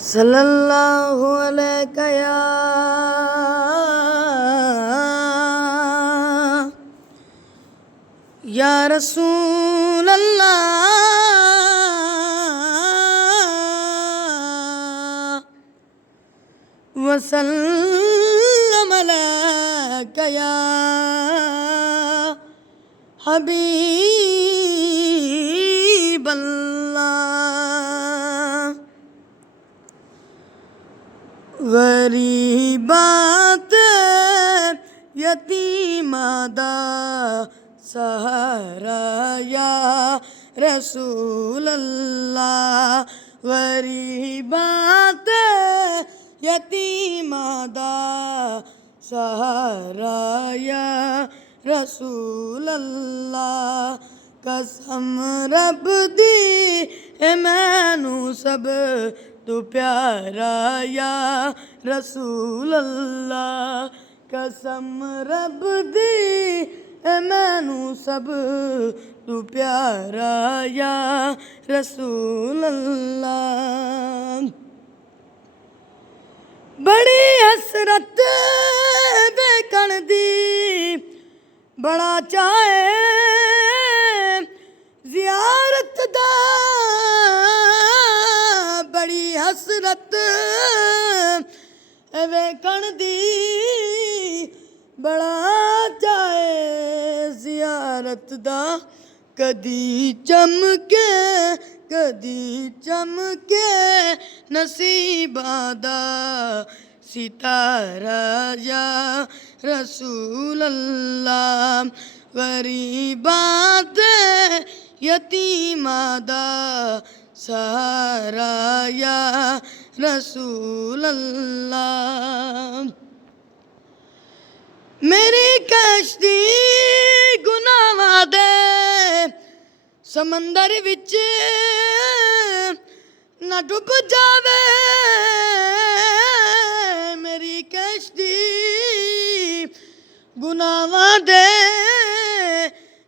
सल्लल्लाहु अलैका या रसूल अल्लाह वसल्लम अलैका या हबीब अल्लाह। गरीबात यतीमा दा सहारा या रसूल अल्लाह। गरीबात यतीमा दा सहारा या रसूल अल्लाह। कसम रब दी मैनू सब तू प्यारा या रसूल अल्लाह। कसम रब दी मैनू सब तू प्यारा या रसूल अल्लाह। बड़ी हसरत वेखण दी बड़ा चाहे ज़ियारत दा। बड़ी हसरत वेखण दी बड़ा चाहे ज़ियारत दा। कदी चमके नसीबां दा सितारा या रसूल अल्लाह। गरीबां ते यतीमां दा सहारा या रसूल अल्लाह। मेरी कश्ती गुनाहां दे समंदर विच न डुब जावे। मेरी कश्ती गुनाहां दे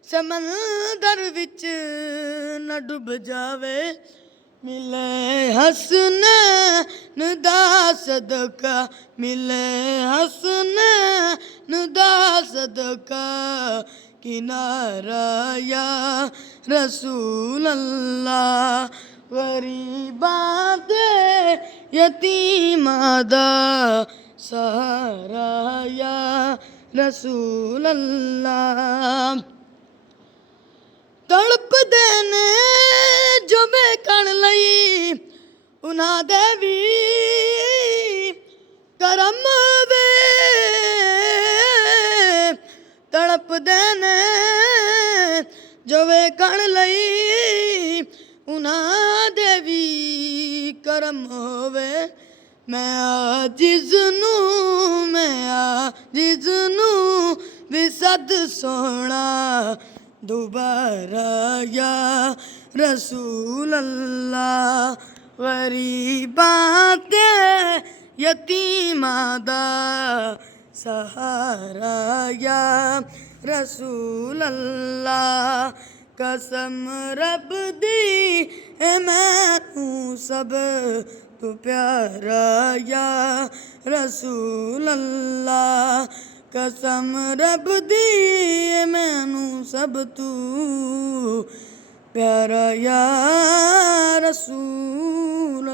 समंदर विच न डुब जावे। मिले हसनैन दा सदका, मिले हसनैन दा सदका किनारा या रसूल अल्लाह। गरीबां ते यतीमां दा सहारा या रसूल अल्लाह। तड़पदे ने जो वेखण लई उन्हां दे वी करम वे। तड़पदे ने जो वेखण लई उन्हां दे वी करम होवे। मैं आजिज़ नूं भी सद सोना दोबारा या रसूल अल्लाह। गरीबां ते यतीमां दा सहारा या रसूल अल्लाह। कसम रब दी मैनू सब तू प्यारा या रसूल अल्लाह। कसम रब दी मैनू सब तू प्यारा या रसूल